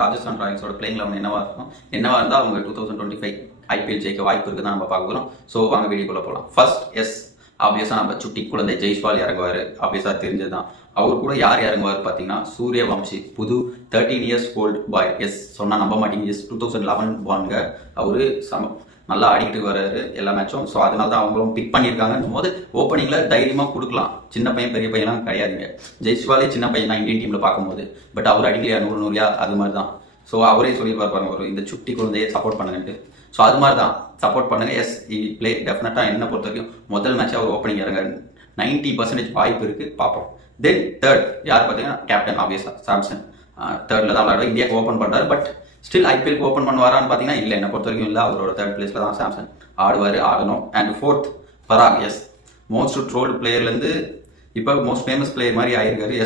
Rajasthan ராயல்ஸோட playing eleven என்னவா இருந்தால் அவங்க 2025 ஐபிஎல் ஜெயிக்க வாய்ப்பு இருக்குதான் நம்ம பார்க்க போகிறோம். ஸோ வாங்க வீடியோக்குள்ள போகலாம். ஃபர்ஸ்ட் ஆப்வியஸாக நம்ம சுட்டி குழந்தை ஜெய்ஸ்வால் இறங்குவார். ஆப்வியஸாக தெரிஞ்சதுதான். அவர் கூட யார் இறங்குவார் பார்த்தீங்கன்னா சூரியவம்சி, புது 13 இயர்ஸ் ஓல்டு பாய். சொன்னால் நம்ப மாட்டீங்க. 2011 பாருங்க. அவரு நல்லா ஆடிக்கிட்டு வர்றாரு எல்லா மேட்சும். ஸோ அதனால தான் அவங்களும் பிக் பண்ணியிருக்காங்க போது ஓப்பனிங்கில் தைரியமாக கொடுக்கலாம். சின்ன பையன் பெரிய பையன்லாம் கிடையாதுங்க. ஜெய்ஸ்வாலே சின்ன பையன் தான் இந்தியன் டீமில் பார்க்கும்போது. பட் அவர் அடிக்கலையா 100 அது மாதிரி தான். ஸோ அவரே சொல்லியிருப்பார் பாருங்க, ஒரு இந்த சுட்டி குழந்தையை சப்போர்ட் பண்ணுங்கன்ட்டு. ஸோ அது மாதிரி தான் சப்போர்ட் பண்ணுங்க. இ பிளே டெஃபினட்டாக என்ன பொறுத்த வரைக்கும் முதல் மேட்ச் அவர் ஓப்பனிங் இறங்க 90% வாய்ப்பு இருக்குது. பார்ப்போம். தென் தேர்ட் யார் பார்த்தீங்கன்னா கேப்டன் ஆப்வியஸாக சாம்சன். தேர்டில் தான் விளையாடுவார். இந்தியாவுக்கு ஓப்பன் பண்ணுறாரு. பட் ஸ்டில் ஐபிஎல் ஓப்பன் பண்ணுவாரான்னு பார்த்தீங்கன்னா இல்லை, என்ன பொறுத்த வரைக்கும் இல்லை. அவரோட தேர்ட் பிளேஸில் தான் சாம்சன் ஆடணும். And fourth Parag. Most trolled பிளேயர்லேருந்து இப்போ மோஸ்ட் ஃபேமஸ் பிளேயர் மாதிரி ஆயிருக்காரு.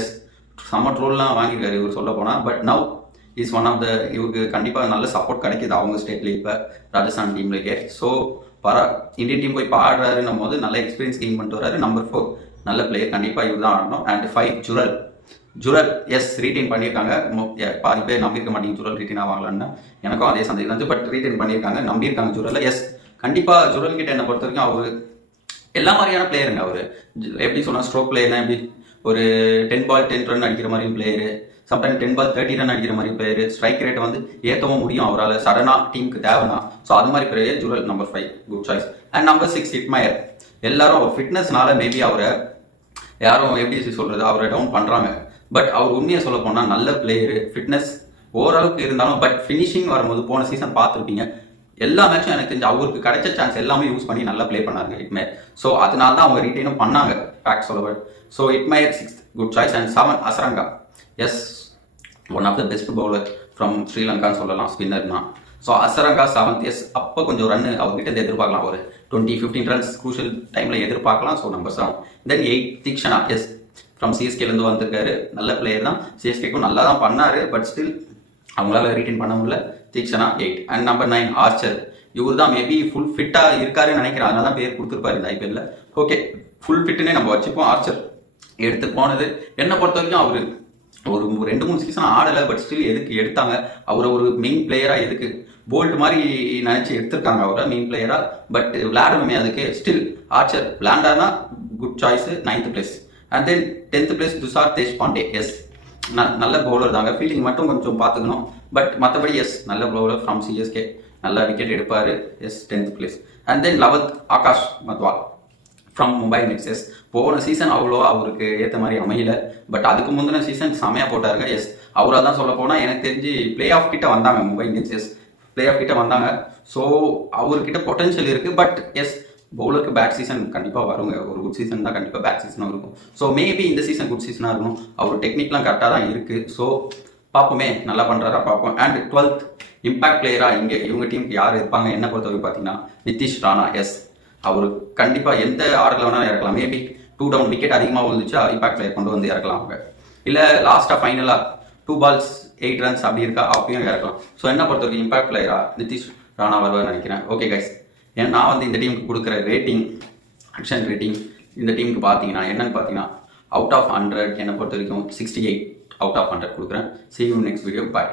செம்ம ட்ரோல்லாம் வாங்கியிருக்காரு இவர் சொல்ல போனால். But now is one of the இவருக்கு கண்டிப்பாக நல்ல சப்போர்ட் கிடைக்கிது அவங்க ஸ்டேட்ல இப்போ ராஜஸ்தான் டீம்லேயே. ஸோ பராக் இந்தியன் டீம் போய் இப்போ ஆடுறாருன்னும் போது நல்ல எக்ஸ்பீரியன்ஸ் கெயின் பண்ணிட்டு வராரு. நம்பர் 4 நல்ல பிளேயர், கண்டிப்பாக இவர் தான் ஆடணும். அண்ட் 5 ஜுரல் ரீட்டைன் பண்ணியிருக்காங்க. பாதி பேர் நம்பியிருக்க மாட்டேங்க ஜுரல் ரீட்டைன் ஆவாங்களான்னு. எனக்கும் அதே சந்தேகம் இருந்துச்சு. பட் ரீட்டைன் பண்ணியிருக்காங்க, நம்பியிருக்காங்க ஜுரல். கண்டிப்பாக ஜுரல் கிட்ட என்ன பொறுத்த வரைக்கும் அவர் எல்லா மாதிரியான பிளேயருங்க. அவர் எப்படி சொன்னால் ஸ்ட்ரோக் பிளேயர்னா எப்படி ஒரு 10 பால் 10 ரன் அடிக்கிற மாதிரி பிளேயரு, சம்டைம் 10 பால் 30 ரன் அடிக்கிற மாதிரி பிளேயரு, ஸ்ட்ரைக் ரேட்டை வந்து ஏற்றவும் முடியும் அவரால் சடனாக டீமுக்கு தேவைன்னா. ஸோ அது மாதிரி player Jurel. Number 5 good choice. And number 6 Hetmyer. எல்லாரும் அவர் ஃபிட்னஸ்னால மேபி அவரை யாரும் எப்படி சொல்கிறது அவரை டவுன் பண்ணுறாங்க. பட் அவர் உண்மையை சொல்ல போனால் நல்ல பிளேயரு, ஃபிட்னஸ் ஓரளவுக்கு இருந்தாலும். பட் ஃபினிஷிங் வரும்போது போன சீசன் பார்த்துருப்பீங்க, எல்லா மேட்சும் எனக்கு தெரிஞ்சு அவருக்கு கிடைச்ச சான்ஸ் எல்லாமே யூஸ் பண்ணி நல்லா ப்ளே பண்ணாருங்க ஹிட்மயர். ஸோ அதனால தான் அவங்க ரீட்டைனும் பண்ணாங்க ஃபேக்ட் சொல்ல. So Hetmyer 6th good choice. And 7 Hasaranga. One of the best bowler from ஸ்ரீலங்கான்னு சொல்லலாம், ஸ்பின்னர்னா. So Azarenka 7th. அப்போ கொஞ்சம் ரன் அவர்கிட்ட எதிர்பார்க்கலாம். ஒரு 20-15 ரன்ஸ் க்ரூஷியல் டைமில் எதிர்பார்க்கலாம். So number 7. Then 8 Theekshana. From சிஎஸ்கேலேருந்து வந்திருக்காரு. நல்ல பிளேயர் தான். சிஎஸ்கேக்கும் நல்லா தான் பண்ணாரு. பட் ஸ்டில் அவங்களால ரீட்டைன் பண்ண முடியல. தீக்ஷனா 8. And number 9 Archer. இவர் தான் மேபி ஃபுல் ஃபிட்டாக இருக்காருன்னு நினைக்கிறேன். அதனால தான் பேர் கொடுத்துருப்பாரு இந்த ஐபிஎல்ல. ஓகே, ஃபுல் ஃபிட்டுன்னே நம்ம வச்சுப்போம். ஆர்ச்சர் எடுத்து போனது என்னை பொறுத்த வரைக்கும் அவர் ஒரு 2-3 சீசன் ஆடலை. பட் ஸ்டில் எதுக்கு எடுத்தாங்க அவரை ஒரு மெயின் பிளேயராக? எதுக்கு போல்ட் மாதிரி நினச்சி எடுத்திருக்காங்க அவரை மெயின் பிளேயராக. பட் விளையாடணுமே அதுக்கு. ஸ்டில் ஆர்ச்சர் விளையாண்டாருன்னா good choice. 9th place. And then 10th place Tushar Deshpande. நல்ல பவுலர் தாங்க. ஃபீல்டிங் மட்டும் கொஞ்சம் பார்த்துக்கணும். பட் மற்றபடி நல்ல பவுலர் ஃப்ரம் சிஎஸ்கே. நல்ல விக்கெட் எடுப்பார். 10th place. And then 11th Akash Madhwal from Mumbai Indians. போன சீசன் அவ்வளோ அவருக்கு ஏற்ற மாதிரி அமையல. பட் அதுக்கு முந்தின சீசன் செமையாக போட்டாருங்க. அவராக தான் சொல்ல போனால் எனக்கு தெரிஞ்சு பிளே ஆஃப் கிட்ட வந்தாங்க மும்பை இந்தியன்ஸ். பிளே ஆஃப் கிட்ட வந்தாங்க. ஸோ அவர்கிட்ட பொட்டன்ஷியல் இருக்குது. பட் பவுலருக்கு பேட் சீசன் கண்டிப்பாக வருங்க. ஒரு குட் சீசன் தான் கண்டிப்பாக பேட் சீசனும் இருக்கும். ஸோ மேபி இந்த சீசன் குட் சீசனாக இருக்கும். அவர் டெக்னிக்லாம் கரெக்டாக தான் இருக்குது. ஸோ பார்ப்போமே நல்லா பண்ணுறாரா பார்ப்போம். அண்ட் 12th இம்பாக்ட் பிளேயராக இவங்க டீமுக்கு யார் இருப்பாங்க என்ன பொறுத்தவரை பார்த்தீங்கன்னா நிதிஷ் ராணா. அவர் கண்டிப்பாக எந்த ஆர்டரில் வேணாலும் இறக்கலாம். மேபி 2 டவுன் விக்கெட் அதிகமாக விழுந்துச்சா இம்பாக்ட் பிளேயர் கொண்டு வந்து இறக்கலாம் அவங்க. இல்லை லாஸ்ட்டாக ஃபைனலாக 2 பால்ஸ் 8 ரன்ஸ் அப்படி இருக்கா அப்பயும் இறக்கலாம். ஸோ என்ன பொறுத்தவரைக்கும் இம்பாக்ட் பிளேயராக நிதிஷ் ராணா வருவார் நினைக்கிறேன். ஓகே கைஸ், நான் வந்து இந்த டீமுக்கு கொடுக்குற ரேட்டிங், ஆக்ஷன் ரேட்டிங் இந்த டீமுக்கு பார்த்தீங்கன்னா என்னன்னு பார்த்தீங்கன்னா அவுட் ஆஃப் 100 என்னை பொறுத்த வரைக்கும் 68 அவுட் ஆஃப் 100 கொடுக்குறேன். See you next video. Bye.